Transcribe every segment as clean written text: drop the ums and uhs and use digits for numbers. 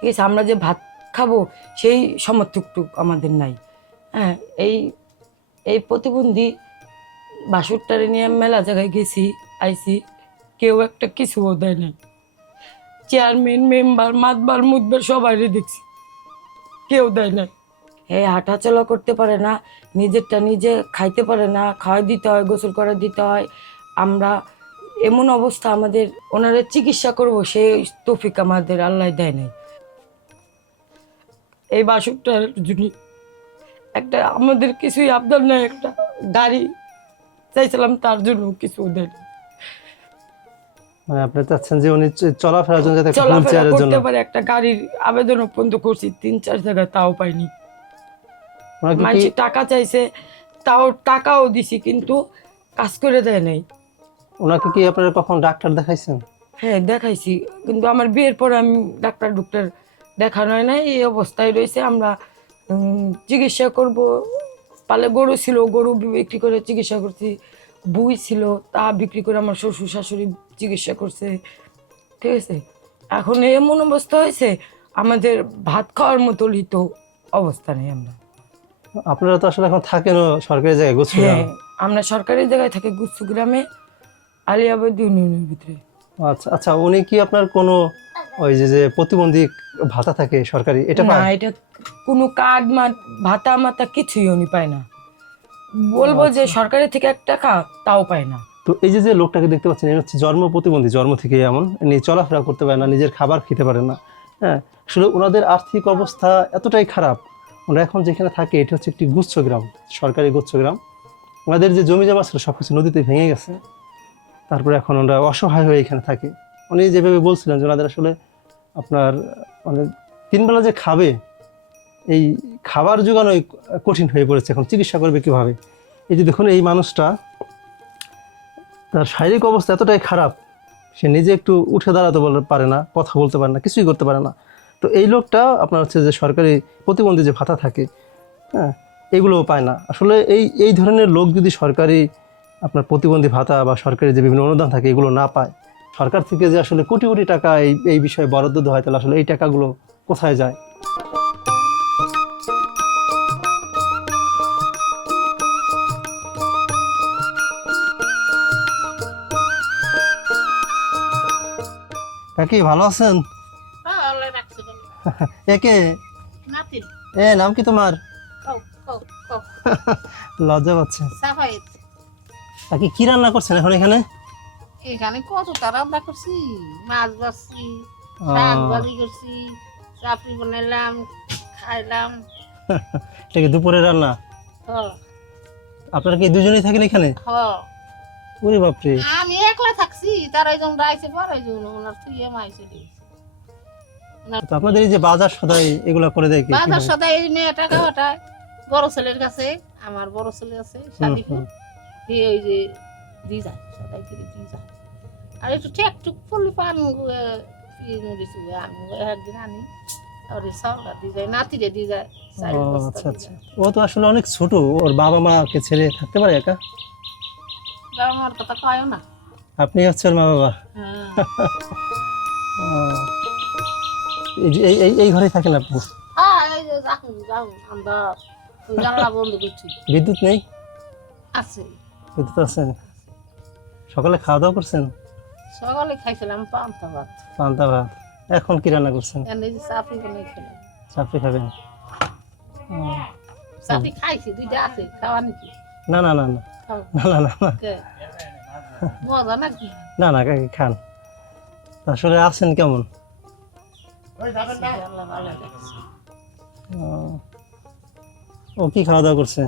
ঠিক আছে, আমরা যে ভাত খাবো সেই সমর্থকটুক আমাদের নাই। হ্যাঁ, এই এই প্রতিবন্ধী বাসুরটারে নিয়ে মেলা জায়গায় গেছি, আইছি, কেউ একটা কিছুও দেয় নাই। চেয়ারম্যান, মেম্বার, মাতবার মুদবার সবাইরে দেখছি, কেউ দেয় নাই। এই হাঁটাচলা করতে পারে না, নিজেরটা নিজে খাইতে পারে না, খাওয়াই দিতে হয়, গোসল করে দিতে হয়। আমরা এমন অবস্থা, আমাদের ওনারা চিকিৎসা করব সেই তৌফিক আমাদের আল্লাহ দেয় নাই। এই বাসুরটার জন্য একটা আমাদের কিছুই আবদার নাই, একটা গাড়ি চাইছিলাম, তার জন্য কিছু দেয় না। মানে আপনি চাচ্ছেন যে উনি চলাফেরার জন্য যাতে হুইল চলাফেরা চেয়ারের জন্য, করতে পারে, একটা গাড়ির আবেদনও পর্যন্ত করছি 3-4 জায়গায়, তাও পাইনি। ওনাকে কি মানুষের টাকা চাইছে, তাও টাকাও দিছি, কিন্তু কাজ করে দেয় নাই। ওনাকে কি আপনারা কখন ডাক্তার দেখাইছেন? হ্যাঁ, দেখাইছি, কিন্তু আমার বিয়ের পরে আমি ডাক্তার দেখানো হয় নাই, এই অবস্থায় রয়েছে। আমরা চিকিৎসা করব পালে, গরু ছিল, গরু বিক্রি করে চিকিৎসা করছি, বুই ছিল, তা বিক্রি করে আমার শ্বশুর শাশুড়ি চিকিৎসা করছে। ঠিক আছে, এখন এমন অবস্থা হয়েছে, আমাদের ভাত খাওয়ার মতো লিত অবস্থা নেই। আমরা আপনারা তো আসলে এখন থাকেনও সরকারি জায়গায়, গুচ্ছগ্রাম। হ্যাঁ, আমরা সরকারি জায়গায় থাকি, গুচ্ছগ্রামে, আলিয়াবাদ ইউনিয়নের ভিতরে। আচ্ছা আচ্ছা, উনি কি আপনার কোনো ওই যে যে প্রতিবন্ধী ভাতা থাকে সরকারি, এটা না, পায়? এটা কোনো কার্ড ভাতা মাতা কিছুই উনি পায় না। বলবো যে সরকারি থেকে 1 টাকা তাও পায় না। তো এই যে যে লোকটাকে দেখতে পাচ্ছেন, এর হচ্ছে জন্ম প্রতিবন্ধী, জন্ম থেকে এমন, ইনি চলাফেরা করতে পারে না, নিজের খাবার খেতে পারে না। হ্যাঁ, আসলে ওনাদের আর্থিক অবস্থা এতটাই খারাপ। ওরা এখন যেখানে থাকে এটা হচ্ছে একটি গুচ্ছগ্রাম, সরকারি গুচ্ছগ্রাম। ওনাদের যে জমি জমা ছিল সব কিছু নদীতে ভেঙে গেছে। তারপরে এখন ওরা অসহায় হয়ে এখানে থাকে। উনি যেভাবে বলছিলেন যে ওনাদের আসলে আপনার মানে 3 বেলা যে খাবে, এই খাবার জোগানোই কঠিন হয়ে পড়েছে। এখন চিকিৎসা করবে কিভাবে? এই যে দেখুন, এই মানুষটা, তার শারীরিক অবস্থা এতটাই খারাপ, সে নিজে একটু উঠে দাঁড়াতে পারে না, কথা বলতে পারে না, কিছুই করতে পারে না। তো এই লোকটা আপনার হচ্ছে যে সরকারি প্রতিবন্ধী যে ভাতা থাকে, হ্যাঁ, এগুলোও পায় না। আসলে এই এই ধরনের লোক যদি সরকারি আপনার প্রতিবন্ধী ভাতা বা সরকারি যে বিভিন্ন অনুদান থাকে এগুলো না পায়, সরকার থেকে যে আসলে কোটি কোটি টাকা এই এই বিষয়ে বরাদ্দ দেওয়া হয়, তাহলে আসলে এই টাকাগুলো কোথায় যায়? কাকি ভালো আছেন? একে এ নাম কি তোমার? লজ্জা পাচ্ছে। কাকি কি রান্না করছেন এখন এখানে? এখানে কত তারা রান্না করছি, মাছ ভাজছি, শাক ভাজি করছি, চাপড়ি বানাইলাম, খাইলাম। এটা কি দুপুরের রান্না? আপনারা কি দুজনেই থাকেন এখানে? ওরে বাপরে, আমি একলা থাকছি, তারা একজন রাইছে পরে ওনার তুই মাইছে দিয়েছে। তো আপনাদের এই যে বাজার সদাই এগুলা করে দেয় কি? বাজার সদাই এই মেয়ে টাকা পাঠায় বড় ছেলের কাছে, আমার বড় ছেলে আছে শাদিপুর, দিয়ে ওই যে দিয়ে যায়, সদাই করে দিয়ে যায়। আর একটু ঠেক টুক পড়লে পান মরিচ আমি একদিন আনি, আর চাউলা দিয়ে যায়, নাতিরে দিয়ে যায়। আচ্ছা আচ্ছা, ও তো আসলে অনেক ছোট, ওর বাবা মাকে ছেড়ে থাকতে পারে একা? বাবা মার কথা কয়ও না। আপনি হচ্ছে ওর মা বাবা? এই ঘরেই থাকেন আপনি? এই যে যাও আমরা জানলা বন্ধ করছি। বিদ্যুৎ নেই? আছে, বিদ্যুৎ আছে। সকালে খাওয়া দাওয়া করছেন? সকালে খাইছিলাম পান্তা ভাত। পান্তা ভাত। এখন কি রান্না করছেন? এই যে চাপড়ি বানাই খেলাম। চাপড়ি খাবেন? চাপড়ি খাইছি, 2টা আছে, খাওয়া নাকি? না না না না না না না না মজা নাকি? না না, কাকি খান। আসলে আছেন কেমন? ও কি খাওয়া দাওয়া করছে?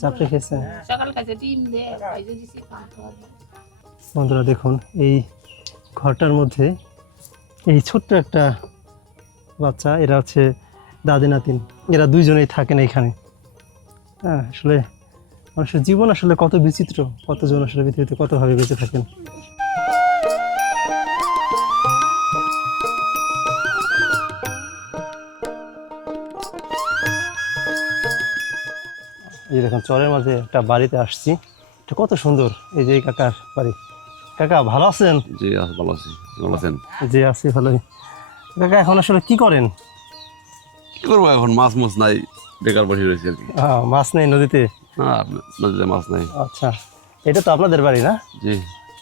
চাপড়ি খেয়েছে। সকালে খাইছে ডিম দিয়ে, খাইছে দিছি পান্তা ভাত। বন্ধুরা দেখুন, এই ঘরটার মধ্যে এই ছোট্ট একটা বাচ্চা, এরা হচ্ছে দাদি নাতিন, এরা দুইজনেই থাকেন এখানে। হ্যাঁ, আসলে মানুষের জীবন আসলে কত বিচিত্র, কতজন আসলে পৃথিবীতে কতভাবে বেঁচে থাকেন। এই দেখুন, চরের মাঝে একটা বাড়িতে আসছি, এটা কত সুন্দর। এই যে কাকার বাড়ি। কাকা ভালো আছেন? জি ভালো আছি, ভালো আছেন? জি আছি ভালোই। কাকা এখন আসলে কি করেন? কি করবো এখন, মাছ মাছ নাই, বেকার বসে রয়েছে আর কি। মাছ নেই নদীতে? না, নদীতে মাছ নাই। আচ্ছা, এটা তো আপনাদের বাড়ি না? জি,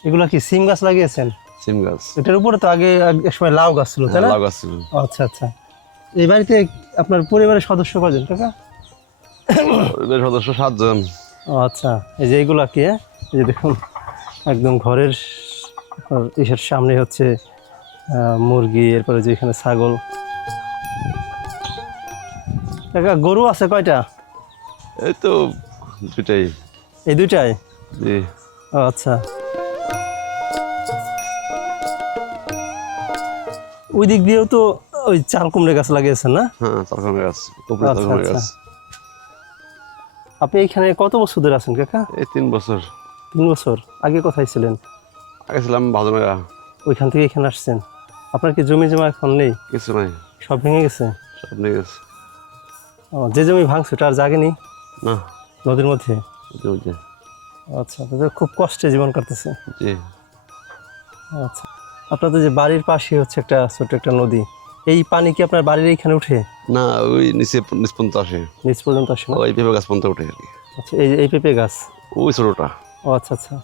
এগুলা কি সিম গাছ লাগিয়েছেন? সিম গাছ। এটার উপরে তো আগে এক সময় লাউ গাছ ছিল, তাই না? লাউ গাছ ছিল। আচ্ছা আচ্ছা। এই বাড়িতে আপনার পরিবারের সদস্য কজন কাকা? পরিবারের সদস্য 7 জন। আচ্ছা, এই যে এইগুলা কি, এই যে দেখুন একদম ঘরের ইসের সামনে হচ্ছে মুরগি, এরপরে যে এখানে ছাগল। কাকা গরু আছে কয়টা? এই তো দুটাই। এই দুইটাই? জি। আচ্ছা, ওই দিক দিয়েও তো ওই চাল কুমড়ে গাছ লাগিয়েছেন না? হ্যাঁ, চালকুমড়া গাছ, উপরে আচ্ছা, চালকুমড়া আচ্ছা। গাছ। আপনি এখানে কত বছর ধরে আছেন কাকা? এই 3 বছর। 3 বছর। আগে কোথায় ছিলেন? আগে ছিলাম ভাজনগা। ওইখান থেকে এখানে আসছেন। আপনার কি জমি জমা এখন নেই? কিছু নাই, সব ভেঙে গেছে? সব নিয়ে গেছে। যে জমি ভাঙছে ওটা আর জাগেনি না, নদীর মধ্যে? জমিতে। আচ্ছা, তাদের খুব কষ্টে জীবন কাটতেছে। জি। আচ্ছা, আপনাদের যে বাড়ির পাশে হচ্ছে একটা ছোট একটা নদী, এই পানি কি আপনার বাড়ির এইখানে উঠে? না, ওই নিচ পর্যন্ত আসে, নিচ পর্যন্ত আসে না? ওই পেঁপে গাছ পর্যন্ত ওঠে আর কি। আচ্ছা, এই পেঁপে গাছ? ওই ছোটটা। ও আচ্ছা আচ্ছা।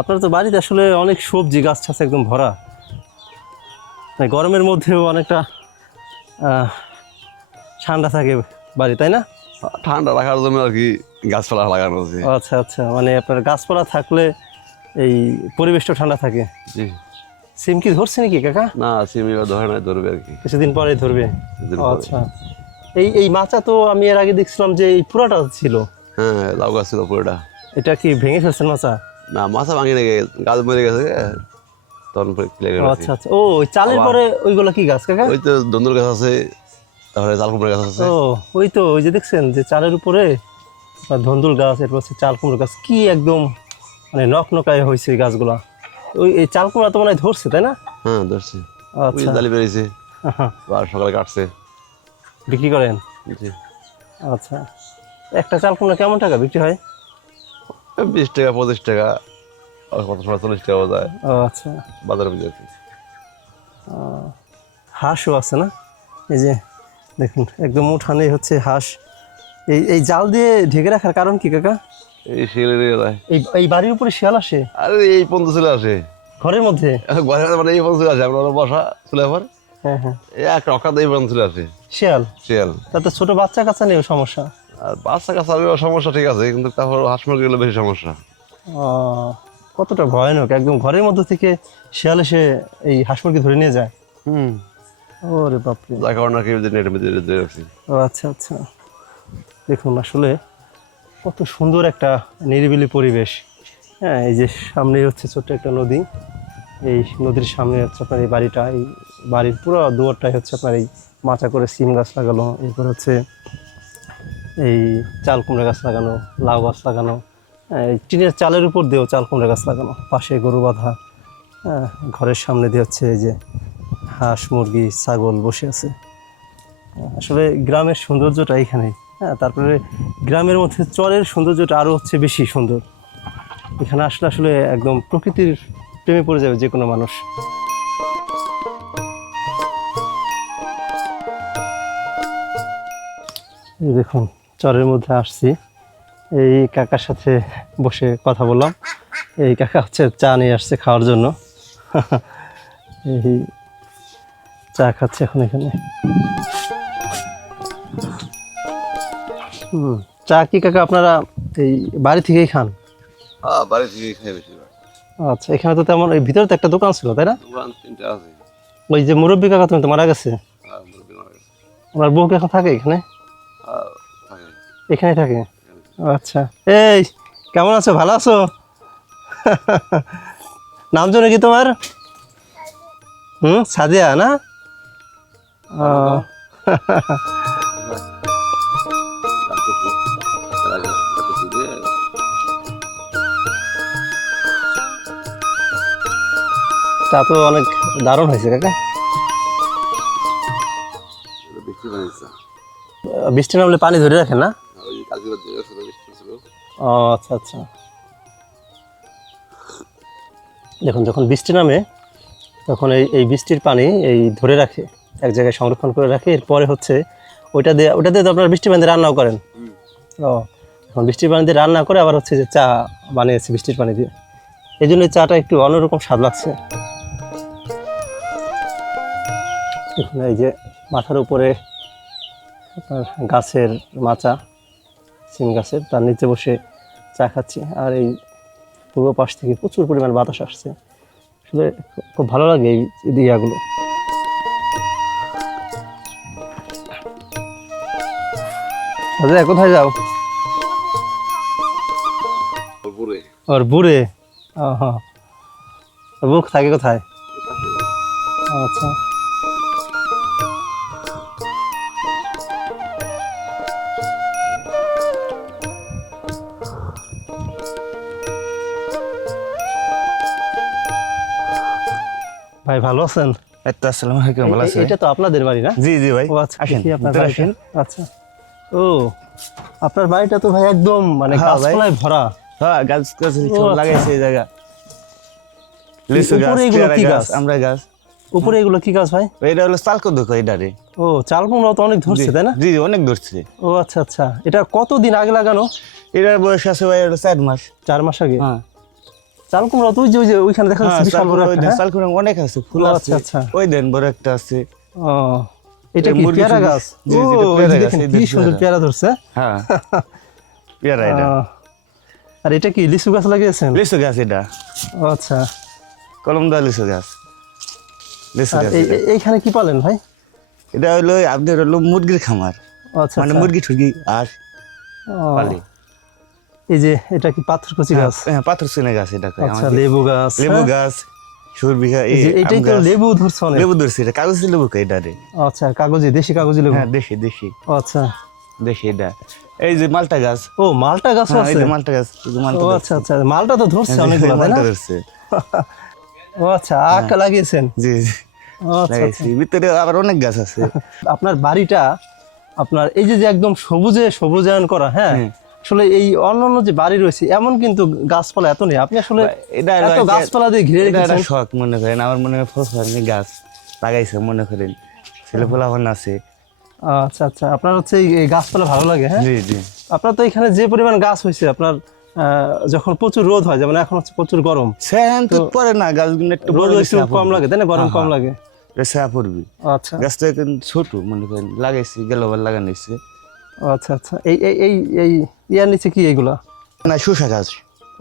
আপনার তো বাড়িতে আসলে অনেক সবজি গাছ আছে একদম ভরা, তাই গরমের মধ্যেও অনেকটা ঠান্ডা থাকে বাড়ি, তাই না? ঠান্ডা রাখার জন্য আর কি গাছপালা লাগানো আছে। ও আচ্ছা আচ্ছা, মানে আপনার গাছপালা থাকলে এই পরিবেশটা ঠান্ডা থাকে। জি। সিম কি ধরছে নাকি কাকা? না, সিমি ধরে নাই, ধরবে আর কি কিছুদিন পরে ধরবে। কিছুদিন ও পরে। আচ্ছা, এই মাচা তো আমি এর আগে দেখছিলাম যে এই পুরাটা ছিল। হ্যাঁ, লাউ গাছ ছিল পুরোটা। এটা কি ভেঙে ফেলছেন মাচা? না, মাছা ভাঙি নাকি, গাছ মরে গেছে, তখন লেগে ও গেছে। আচ্ছা আচ্ছা। ও ওই চালের আবার- পরে ওইগুলো কি গাছ কাকা? ওই তো ধন্দুর গাছ আছে, তারপরে চালকুমড়া গাছ আছে। ও ওই তো ওই যে দেখছেন যে চালের উপরে আপনার ধন্দুল গাছ, এরপর হচ্ছে চাল কুমড়ো গাছ, কি একদম মানে নকনকায় হয়েছে এই গাছগুলা। ওই এই চাল কুমড়া তো মনে হয় ধরছে, তাই না? হ্যাঁ, ধরছি। ওই আচ্ছা, জালি বেরিয়েছে, আর সকালে কাটছে। বিক্রি করেন? জি। আচ্ছা, একটা চাল কুমড়া কেমন টাকা বিক্রি হয়? 20 টাকা 25 টাকা, আর কত সময় 40 টাকা যায় ও আচ্ছা। বাজারে বুঝে আর কি। হাঁসও আছে না? এই যে দেখুন একদম উঠানেই হচ্ছে হাঁস। এই জাল দিয়ে ঢেকে রাখার কারণ কি কাকা? এই শিয়ালে দিয়ে যায়। এই বাড়ির উপরে শিয়াল আসে আরে এই পর্যন্ত চলে আসে, ঘরের মধ্যে? ঘরে মানে এই পর্যন্ত চলে আসে, আমরা বসা চলে আবার হ্যাঁ হ্যাঁ, এই এক রক্ষা দিয়ে পর্যন্ত চলে আসে শিয়াল। শিয়াল। তাতে ছোট বাচ্চা কাচ্চা নেই সমস্যা? আর বাচ্চা কাছে সমস্যা ঠিক আছে, কিন্তু তারপর হাঁস মুরগি গুলো বেশি সমস্যা। কতটা ভয়ানক, একদম ঘরের মধ্যে থেকে শিয়াল এসে এই হাঁস মুরগি ধরে নিয়ে যায়। ওরে বাপরে। যার কারণে আর কি নেটের মধ্যে দিয়ে রাখছি। ও আচ্ছা আচ্ছা। দেখুন আসলে কত সুন্দর একটা নিরিবিলি পরিবেশ। হ্যাঁ, এই যে সামনে হচ্ছে ছোট্ট একটা নদী, এই নদীর সামনে হচ্ছে আপনার এই বাড়িটা, এই বাড়ির পুরো দুয়ারটাই হচ্ছে আপনার এই মাচা করে সিম গাছ লাগানো, এরপর হচ্ছে এই চাল কুমড়া গাছ লাগানো, লাউ গাছ লাগানো, এই টিনের চালের উপর দিয়েও চাল কুমড়া গাছ লাগানো, পাশে গরু বাঁধা। হ্যাঁ, ঘরের সামনে দিয়ে হচ্ছে এই যে হাঁস মুরগি ছাগল বসে আছে। আসলে গ্রামের সৌন্দর্যটা এখানেই। হ্যাঁ, তারপরে গ্রামের মধ্যে চরের সৌন্দর্যটা আরও হচ্ছে বেশি সুন্দর। এখানে আসলে আসলে একদম প্রকৃতির প্রেমে পড়ে যাবে যে কোনো মানুষ। এই দেখুন চরের মধ্যে আসছি, এই কাকার সাথে বসে কথা বললাম। এই কাকা হচ্ছে চা নিয়ে আসছে খাওয়ার জন্য। এই চা খাচ্ছে এখন এখানে। চা কি কাকা আপনারা এই বাড়ি থেকেই খান? হ্যাঁ, বাড়ি থেকে খাই বেশিরভাগ। আচ্ছা, এখানে তো তেমন, এই ভিতরে তো একটা দোকান ছিল তাই না? দোকান 3টা আছে। ওই যে মুরব্বী কাকা তুমি তো মারা গেছে, হ্যাঁ, মুরগি মারা গেছে। ওনার বউ কি এখন থাকে এখানে? হ্যাঁ, থাকে। এখানেই থাকে? আচ্ছা, এই কেমন আছো, ভালো আছো? নাম জানো কি তোমার? সাদিয়া না? ও, চা তো অনেক দারুণ হয়েছে কাকা। বৃষ্টি বানিয়েছে। বৃষ্টি নামলে পানি ধরে রাখেন না? ওই কালকে বৃষ্টি ছিল। ও আচ্ছা আচ্ছা। দেখুন যখন বৃষ্টি নামে তখন এই বৃষ্টির পানি এই ধরে রাখে, এক জায়গায় সংরক্ষণ করে রাখে, এরপরে হচ্ছে ওইটা দিয়ে তো আপনার বৃষ্টির পানি দিয়ে রান্নাও করেন। ও এখন বৃষ্টির পানি দিয়ে রান্না করে আবার হচ্ছে যে চা বানিয়েছে বৃষ্টির পানি দিয়ে, এই জন্য এই চাটা একটু অন্যরকম স্বাদ লাগছে। এখানে এই যে মাথার উপরে আপনার গাছের মাচা, সিম গাছের, তার নিচে বসে চা খাচ্ছি, আর এই পূর্ব পাশ থেকে প্রচুর পরিমাণ বাতাস আসছে, আসলে খুব ভালো লাগে এই দিয়াগুলো। আচ্ছা কোথায় যাও? ওর বুড়ে, বুক থাকে কোথায়? আচ্ছা ভাই ভালো আছেন? আসসালামু আলাইকুম, ভালো আছেন? এটা তো আপনাদের বাড়ি না? জি জি ভাই, ও আচ্ছা, আসেন দেখি আপনার ভিতরে বাড়িটা। আসেন। আচ্ছা, ও আপনার বাড়িটা তো ভাই একদম মানে হ্যাঁ ভাই। গাছপালায় ভরা। হ্যাঁ, গাছ গাছ ও সব আচ্ছা। লাগাইছে এই জায়গা, লিচু গাছ, উপরে এগুলো পেয়ারা কি গাছ, গাছ? আমরা গাছ। উপরে এগুলো কি গাছ ভাই? এটা হলো চালকদু কই ডারে। ও চাল কুমড়া তো অনেক ধরছে তাই না? জি জি, অনেক ধরছে। ও আচ্ছা আচ্ছা, এটা কতদিন আগে লাগানো? এটার বয়স আছে ভাই হলো 4 মাস। 4 মাস আগে? হ্যাঁ, চাল কুমড়া তো ওই যে ওইখানে দেখা যাচ্ছে বিশাল বড় একটা, হ্যাঁ? চালকুড়া অনেক আছে, ফুল ও আছে। আচ্ছা আচ্ছা। ওই দেন বড় একটা আছে। ও এটা এই কি মুরগি পেয়ারা ফুল- গাছ? জি, ও জি, এটা ওই যে পেয়ারা গাছ, দেখেন এই কি যে সুন্দর পেয়ারা। পেয়ারা ধরছে। হ্যাঁ, পেয়ারা এটা। আর এটা কি লিচু গাছ লাগিয়েছেন? লিচু গাছ এটা, ও আচ্ছা। কলম দা লিচু গাছ, লিচু আর গাছ এই- এটা। এইখানে কি পালেন ভাই? এটা হলো আপনার হলো মুরগির খামার, ও আচ্ছা মানে আচ্ছা। মুরগি ঠুরগি আর ও, পালে। এই যে এটা কি পাথরকুচি গাছ? হ্যাঁ, পাথর চিনে গাছ এটা কয় আচ্ছা, আমাদের। লেবু গাছ, লেবু হ্যাঁ? গাছ, সুরবিঘা, এই যে এটাই তো লেবু ধরছে অনেক। লেবু ধরছে, এটা কাগজি লেবু কয় এটা রে। আচ্ছা, কাগজি, দেশি কাগজি লেবু। হ্যাঁ, দেশি দেশি ও আচ্ছা। দেশি এটা। এই যে মালটা গাছ, ও মালটা গাছ হ্যাঁ, এই আছে? যে মালটা গাছ, এই যে মালটা ও ধরছে। আচ্ছা আচ্ছা, মালটা তো ধরছে হ্যাঁ, অনেকগুলো তাই না? মালটা ধরছে। ও আচ্ছা, আখ লাগিয়েছেন? জি জি, ও আচ্ছা লাগাইছি। ভিতরে আবার অনেক গাছ আছে। আপনার বাড়িটা আপনার এই যে যে একদম সবুজায়ন করা, হ্যাঁ? হুম। আসলে এই অন্যান্য যে বাড়ি রয়েছে এমন কিন্তু গাছপালা এত নেই, আপনি আসলে এটা এত গাছপালা দিয়ে ঘিরে এটা একটা রেখেছেন। শখ মনে করেন, আমার মনে হয় ফসল গাছ লাগাইছে মনে করেন, ছেলে ফোলাফান আছে। আচ্ছা আচ্ছা, আপনার হচ্ছে এই গাছপালা ভালো লাগে, হ্যাঁ? জি জি, আপনার তো এখানে যে পরিমাণ গাছ হয়েছে, আপনার যখন প্রচুর রোদ হয়, যেমন এখন হচ্ছে প্রচুর গরম, সেখান তো পরে না, গাছগুলো একটু বড় রোদ হলে একটু ছায়া কম পড়বে। লাগে তাই না? গরম হ্যাঁ, কম হ্যাঁ। লাগে। এটা ছায়া পড়বি। আচ্ছা গাছটা এখন ছোট মনে করেন, লাগাইছি গেলবার লাগানো হয়েছে। আচ্ছা আচ্ছা, এই এই এই এই ইয়ার নিচে কি এইগুলা? না, শসা গাছ।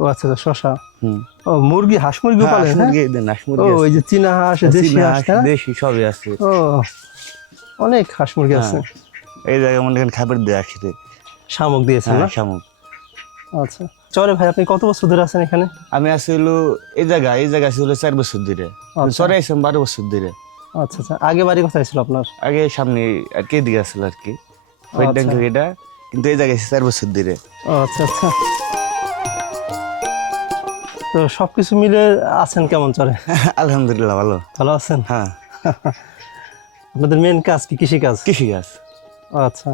ও আচ্ছা আচ্ছা, শশা। হুম, ও মুরগি, হাঁস মুরগি হ্যাঁ, পালেন, হাঁস হ্যাঁ? মুরগি দেন, হাঁস ও মুরগি আছে। ওই যে চীনা হাঁস, দেশি চীনা হাঁস, হাঁস, হ্যাঁ? দেশি সবই আছে। ও অনেক হাঁস মুরগি আছে। হ্যাঁ, এই জায়গায় মনে করেন খাবার দিয়ে আসছে। শামুক দিয়েছেন না? হ্যাঁ, শামুক। আচ্ছা, চরে ভাই আপনি কত বছর ধরে আছেন এখানে? আমি আছি হলো এই জায়গা ছিল 4 বছর ধরে, আচ্ছা। চরে আইছিলাম 12 বছর ধরে। আচ্ছা আচ্ছা, আগে বাড়ি কোথায় ছিল আপনার? আগে সামনে আর কে দিকে আসছিল আর কি, ওই আচ্ছা। ডাঙ্গা এটা, কিন্তু এই জায়গায় 4 বছর ধরে। ও আচ্ছা আচ্ছা, তো সবকিছু মিলে আছেন কেমন চরে? আলহামদুলিল্লাহ, ভালো। ভালো আছেন? হ্যাঁ, আপনাদের মেন কাজ কি কৃষি কাজ? কৃষি গাছ, ও আচ্ছা,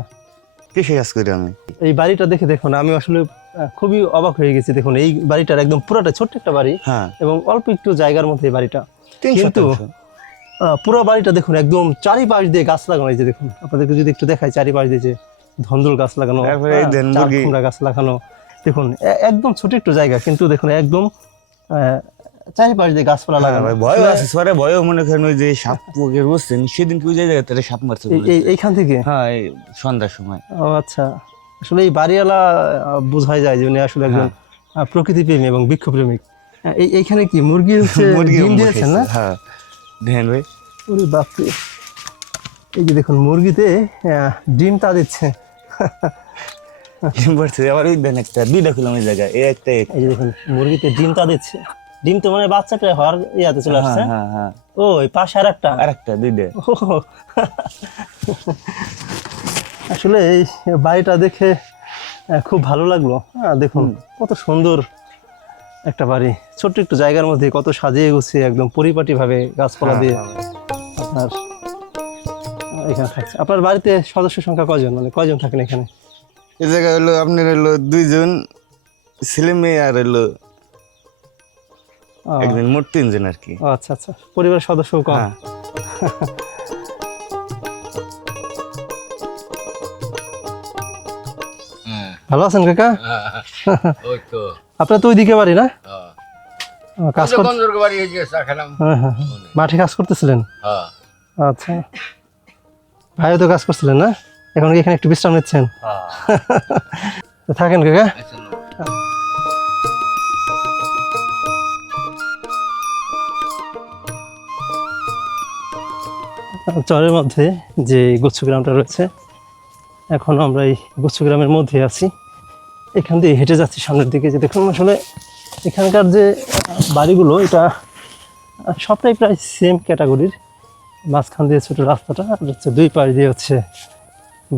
কৃষি কাজ করি আমি। এই বাড়িটা দেখে দেখুন আমি আসলে খুবই অবাক হয়ে গেছি। দেখুন এই বাড়িটার একদম পুরোটা ছোট্ট একটা বাড়ি, হ্যাঁ, এবং অল্প একটু জায়গার মধ্যে এই বাড়িটা, 3 কিন্তু শতাংশ। পুরো বাড়িটা দেখুন একদম চারিপাশ দিয়ে গাছ লাগানো। এই যে দেখুন, আপনাদেরকে যদি একটু দেখাই, চারিপাশ দিয়ে যে ধন্দুল গাছ লাগানো, তারপরে এই দেন চাল মুরগি। কুমড়া গাছ লাগানো। দেখুন একদম ছোট একটু জায়গা, কিন্তু দেখুন একদম চারিপাশ দিয়ে গাছপালা হ্যাঁ লাগানো। ভাই, ভয়ও আসলে আছে, সরে ভয়ও মনে করেন, ওই যে সাপ পোকের বসছেন সেদিন কি ওই জায়গায় তারা সাপ মারছে বলেছে। এইখান থেকে? হ্যাঁ, এই সন্ধ্যার সময়। ও আচ্ছা, আসলে এই বাড়িওয়ালা বোঝাই যায় যে উনি আসলে একজন প্রকৃতিপ্রেমী এবং বৃক্ষপ্রেমিক। এইখানে কি মুরগি হচ্ছে ডিম দিয়েছেন না? হ্যাঁ, দেখেন ভাই, ওরে বাপরে, এই যে দেখুন মুরগিতে ডিম তা দিচ্ছে। ডিম পাড়ছে। আবার ওই দেন একটা, 2টা খুলাম এই জায়গায়, এই একটা এই যে দেখুন মুরগিতে ডিম তা দিচ্ছে। ডিম তো মানে বাচ্চাটা হওয়ার ইয়াতে চলে আসছে। হ্যাঁ হ্যাঁ, ও ওই পাশে আর একটা। আরেকটা 2টা। আসলে এই বাড়িটা দেখে খুব ভালো লাগলো। হ্যাঁ দেখুন কত সুন্দর একটা বাড়ি, ছোট্ট একটু জায়গার মধ্যে কত সাজিয়ে গুছিয়ে একদম পরিপাটি ভাবে গাছপালা দিয়ে আপনার এখানে থাকছে। আপনার বাড়িতে সদস্য সংখ্যা কয়জন, মানে কয়জন থাকেন এখানে? এই জায়গায় হলো আপনার হলো 2 জন ছেলে মেয়ে, আর হলো ও, একজন, মোট 3 জন আর কি। ও আচ্ছা আচ্ছা, পরিবারের সদস্য কম। হ্যাঁ, ভালো আছেন কাকা? ওই তো আপনার তো ওইদিকে বাড়ি না? হ্যাঁ। কাজ ওই যে কর বন্ধুর বাড়ি এই যে চা খেলাম। হ্যাঁ হ্যাঁ হ্যাঁ। মাঠে কাজ করতেছিলেন? হ্যাঁ আচ্ছা, ভাইও তো কাজ করছিলেন না? এখন কি এখানে একটু বিশ্রাম নিচ্ছেন? হ্যাঁ তো থাকেন কাকা। আচ্ছা, নো। চরের মধ্যে যে গুচ্ছগ্রামটা রয়েছে, এখন আমরা এই গুচ্ছগ্রামের মধ্যে আছি। এখান দিয়ে হেঁটে যাচ্ছি সামনের দিকে। যে দেখুন আসলে এখানকার যে বাড়িগুলো, এটা সবটাই প্রায় সেম ক্যাটাগরির। মাঝখান দিয়ে ছোটো রাস্তাটা, আর হচ্ছে দুই পাশ দিয়ে হচ্ছে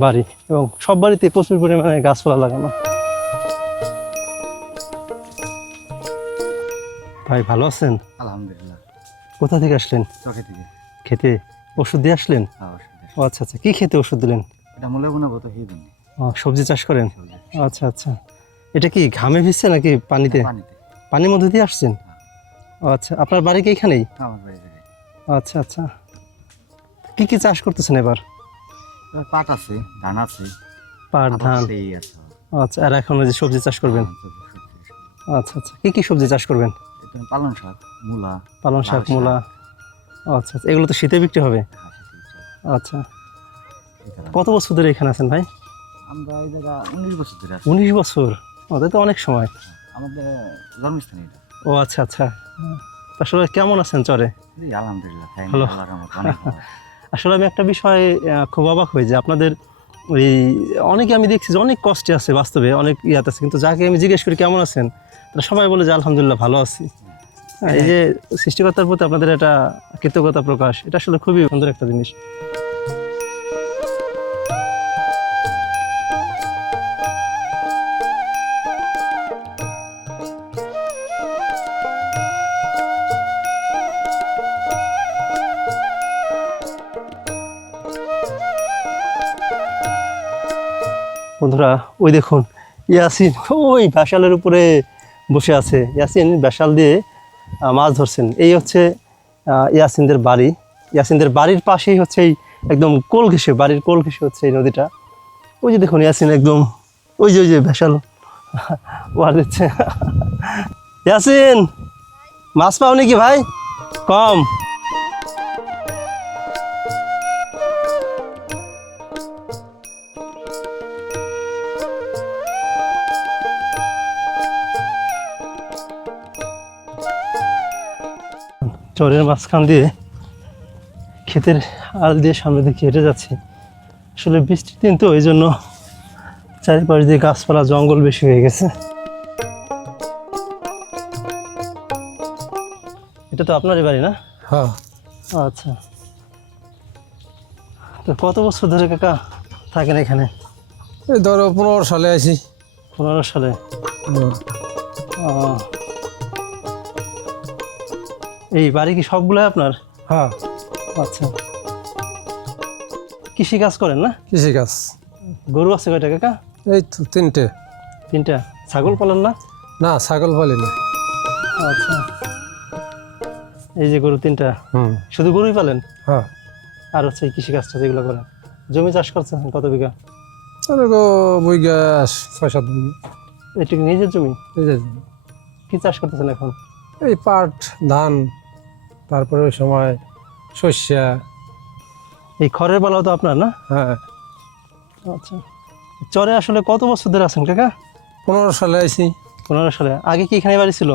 বাড়ি, এবং সব বাড়িতে প্রচুর পরিমাণে গাছপালা লাগানো। ভাই ভালো আছেন? আলহামদুলিল্লাহ। কোথা থেকে আসলেন? চোখে থেকে। খেতে ওষুধ দিয়ে আসলেন? ও আচ্ছা আচ্ছা, কি খেতে ওষুধ দিলেন? এটা মূলে বোনাবো তো সেই দিন ও, সবজি চাষ করেন? আচ্ছা আচ্ছা, এটা কি ঘামে ভিজছে নাকি পানিতে? পানিতে। পানির মধ্যে দিয়ে আসছেন? ও আচ্ছা, আপনার বাড়ি কি এখানেই? আমার বাড়ি থেকে। আচ্ছা আচ্ছা, কি কি চাষ করতেছেন এবার? এবার পাট আছে, ধান আছে, পাট, ধান। সেই আছে। আচ্ছা, আর এখন ওই যে সবজি চাষ করবেন? আচ্ছা আচ্ছা, কি কি সবজি চাষ করবেন? এখানে পালং শাক, মূলা, পালং শাক, লাল শাক। মূলা। আচ্ছা আচ্ছা, এগুলো তো শীতে বিক্রি হবে? আচ্ছা, কত বছর ধরে এখানে আছেন ভাই? আমরা এই জায়গা 19 বছর ধরে আছি। 19 বছর? ওদের তো অনেক সময়। আমাদের জন্মস্থান এটা। ও আচ্ছা আচ্ছা, আসলে কেমন আছেন চরে? জি, আলহামদুলিল্লাহ। তাই ভালো। আল্লাহর রহমতে অনেক ভালো। আসলে আমি একটা বিষয়ে খুব অবাক হই যে আপনাদের ওই অনেকে আমি দেখছি যে অনেক কষ্টে আছে, বাস্তবে অনেক ইয়াতে আছে, কিন্তু যাকে আমি জিজ্ঞেস করি কেমন আছেন, তারা সবাই বলে যে আলহামদুলিল্লাহ ভালো আছি। হ্যাঁ, এই যে সৃষ্টিকর্তার প্রতি আপনাদের একটা কৃতজ্ঞতা প্রকাশ, এটা আসলে খুবই সুন্দর একটা জিনিস। বন্ধুরা, ওই দেখুন ইয়াসিন ওই ব্যাসালের উপরে বসে আছে। ইয়াসিন ব্যাসাল দিয়ে মাছ ধরছেন। এই হচ্ছে ইয়াসিনদের বাড়ি। ইয়াসিনদের বাড়ির পাশেই হচ্ছে এই একদম কোল ঘেঁষে, বাড়ির কোল ঘেঁষে হচ্ছে এই নদীটা। ওই যে দেখুন ইয়াসিন একদম ওই যে ব্যাসাল ওয়ার দিচ্ছে। ইয়াসিন, মাছ পাওনি কি ভাই? কম। চরের মাঝখান দিয়ে ক্ষেতের আল দিয়ে সামনে দিকে হেঁটে যাচ্ছি। আসলে বৃষ্টির দিন তো, এই জন্য চারিপাশ দিয়ে গাছপালা, জঙ্গল বেশি হয়ে গেছে। এটা তো আপনারই বাড়ি না? হ্যাঁ, আচ্ছা, তো কত বছর ধরে কাকা থাকেন এখানে? এই ধরো 15 সালে আছি। 15 সালে? আহ, এই বাড়ি কি সবগুলো আপনার? হ্যাঁ, আচ্ছা, কৃষি কাজ করেন না? কৃষিকাজ। গরু আছে কয়টা কাকা? এই তো 3টে। 3টা? ছাগল পালন না? না, ছাগল পালি না। আচ্ছা, এই যে গরু 3টা, শুধু গরুই পালেন? হ্যাঁ, আর হচ্ছে এই কৃষিকাজটা যেগুলো করেন, জমি চাষ করছেন কত বিঘা? বইগা 6-7 বিঘে। এটা কি নিজের জমি? এই যে কি চাষ করতেছেন এখন? এই পাট, ধান, তারপরে ওই সময় শস্যা। এই খড়ের পালাও তো আপনার না? হ্যাঁ, আচ্ছা, চরে আসলে কত বছর ধরে আছেন কাকা? 15 সালে আইছি। 15 সালে? আগে কি এখানে বাড়ি ছিল?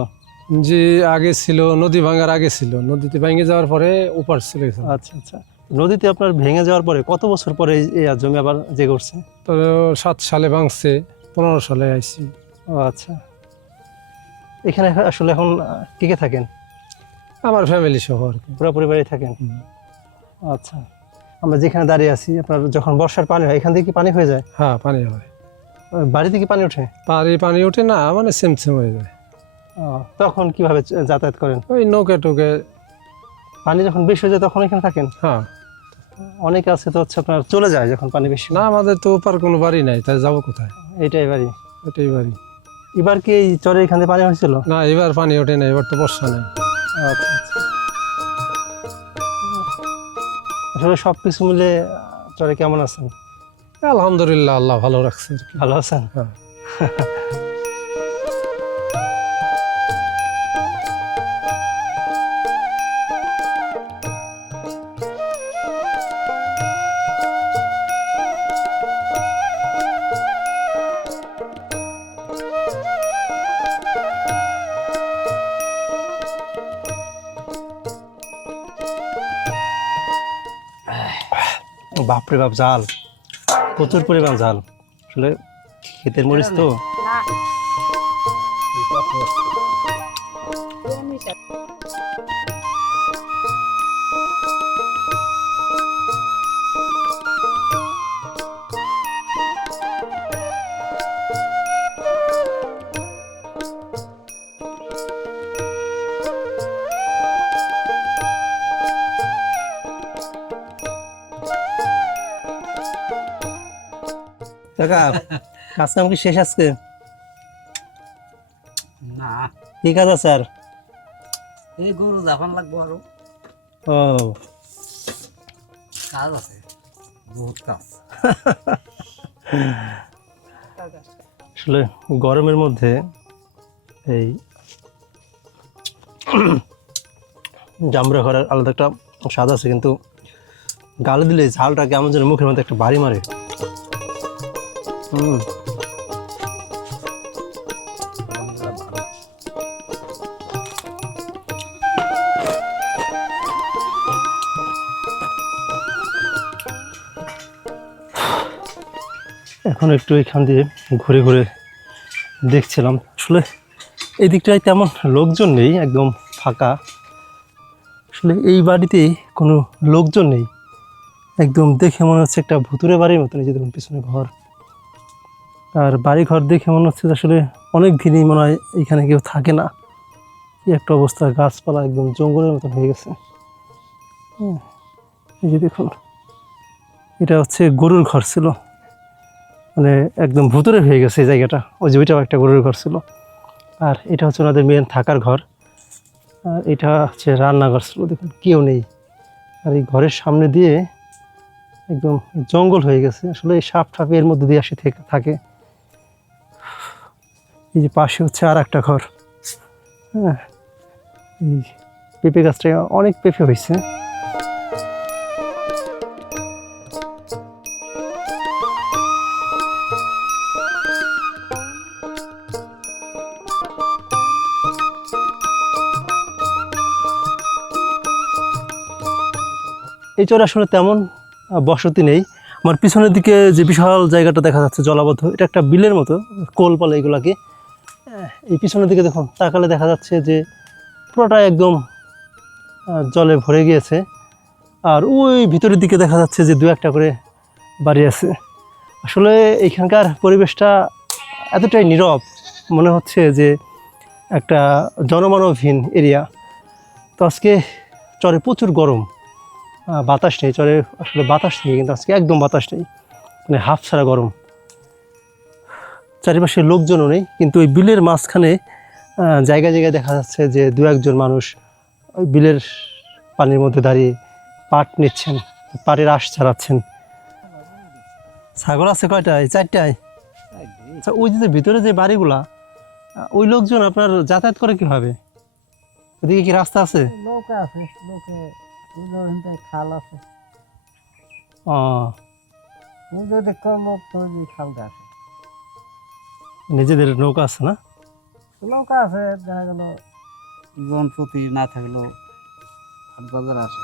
যে আগে ছিল, নদী ভাঙার আগে ছিল। নদীতে ভেঙে যাওয়ার পরে ওপার চলে গেছে। আচ্ছা আচ্ছা, নদীতে আপনার ভেঙে যাওয়ার পরে কত বছর পরে এই জমি আবার জেগে উঠছে? তো 7 সালে ভাঙছে, 15 সালে আইছি। ও আচ্ছা, এখানে আসলে এখন কে কে থাকেন? আমার ফ্যামিলি সহ আর কি। পুরো পরিবারই থাকেন? আচ্ছা, আমরা যেখানে দাঁড়িয়ে আছি, আপনার যখন বর্ষার পানি হয় এখান থেকে কি পানি হয়ে যায়? হ্যাঁ, পানি হয়। বাড়িতে কি পানি ওঠে? পানি ওঠে না, মানে সেম হয়ে যায়। তখন কিভাবে যাতায়াত করেন? ওই নৌকে টোকে। পানি যখন বেশি হয়ে যায় তখন এখানে থাকেন? হ্যাঁ, অনেকে আছে তো হচ্ছে আপনার চলে যায় যখন পানি বেশি। না, আমাদের তো ওপার কোনো বাড়ি নাই, তাই যাবো কোথায়? এইটাই বাড়ি? এটাই বাড়ি। এবার কি এই চরে এখানে পানি হয়েছিল? না, এবার পানি ওঠে না, এবার তো বর্ষা নাই। আচ্ছা আচ্ছা, আসলে সব কিছু মিলে চরে কেমন আছেন? আলহামদুলিল্লাহ, আল্লাহ ভালো রাখছে আর কি। ভালো আছেন? হ্যাঁ। বাপরে বাপ, ঝাল, প্রচুর পরিমাণ ঝাল। আসলে ক্ষেতের মরিচ তো। কাকা, কাজ কাম কি শেষ আজকে? না, কি কাজ আছে আর? এই গরু জাপান লাগবো আরো ও, কাজ আছে, বহুত কাজ। আসলে গরমের মধ্যে এই জামরা ঘরের আলাদা একটা স্বাদ আছে, কিন্তু গালে দিলে ঝালটা কেমন যেন মুখের মধ্যে একটা বাড়ি মারে। এখন একটু এখান দিয়ে ঘুরে ঘুরে দেখছিলাম, আসলে এই দিকটায় তেমন লোকজন নেই, একদম ফাঁকা। আসলে এই বাড়িতে কোনো লোকজন নেই, একদম দেখে মনে হচ্ছে একটা ভুতুরে বাড়ির মতন। এই যে দেখুন পিছনে ঘর, আর বাড়ি ঘর দেখে মনে হচ্ছে আসলে অনেক দিনই মনে হয় এখানে কেউ থাকে না। কি একটা অবস্থা, গাছপালা একদম জঙ্গলের মতন হয়ে গেছে। এই যে দেখুন, এটা হচ্ছে গরুর ঘর ছিল, মানে একদম ভুতুরে হয়ে গেছে এই জায়গাটা। ওই যে ওইটাও একটা গরুর ঘর ছিল, আর এটা হচ্ছে ওনাদের মেন থাকার ঘর, আর এটা হচ্ছে রান্নাঘর ছিল। দেখুন কেউ নেই, আর এই ঘরের সামনে দিয়ে একদম জঙ্গল হয়ে গেছে। আসলে এই সাপ ঠাপ এর মধ্যে দিয়ে আসে থাকে। এই যে পাশে হচ্ছে আর একটা ঘর। হ্যাঁ, এই পেঁপে গাছটা অনেক পেঁপে হয়েছে। এই চরে আসলে তেমন বসতি নেই। আমার পিছনের দিকে যে বিশাল জায়গাটা দেখা যাচ্ছে জলাবদ্ধ, এটা একটা বিলের মতো, কোল বলে এগুলাকে। এই পিছনের দিকে দেখুন, তাকালে দেখা যাচ্ছে যে পুরোটা একদম জলে ভরে গিয়েছে। আর ওই ভিতরের দিকে দেখা যাচ্ছে যে দু একটা করে বাড়ি আছে। আসলে এইখানকার পরিবেশটা এতটাই নীরব, মনে হচ্ছে যে একটা জনমানবহীন এরিয়া। তো আজকে চরে প্রচুর গরম, বাতাস নেই চরে, আসলে বাতাস নেই, কিন্তু আজকে একদম বাতাস নেই, মানে হাফ ছাড়া গরম। চারিপাশে লোকজনও নেই, কিন্তু ওই বিলের মাঝখানে জায়গায় জায়গায় দেখা যাচ্ছে যে দু একজন মানুষ ওই বিলের পানির মধ্যে দাঁড়িয়ে পাট নিচ্ছেন, পাটের আঁশ ছাড়াচ্ছেন। ছাগল আছে কয়টায়? 4টায়। আচ্ছা, ওই যে ভিতরে যে বাড়িগুলা, ওই লোকজন আপনার যাতায়াত করে কিভাবে? ওদিকে কি রাস্তা আছে? নৌকা আছে, নৌকা খাল আছে, ও, যদি কম লোক তো ওই খালটা আছে। নিজেদের নৌকা আছে না? নৌকা আছে, দেখা গেল জনপ্রতি না থাকলেও 8,000 আসে।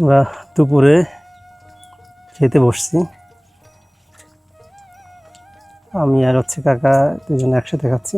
আমরা দুপুরে খেতে বসছি, আমি আর হচ্ছে কাকা দুজনে একসাথে খাচ্ছি।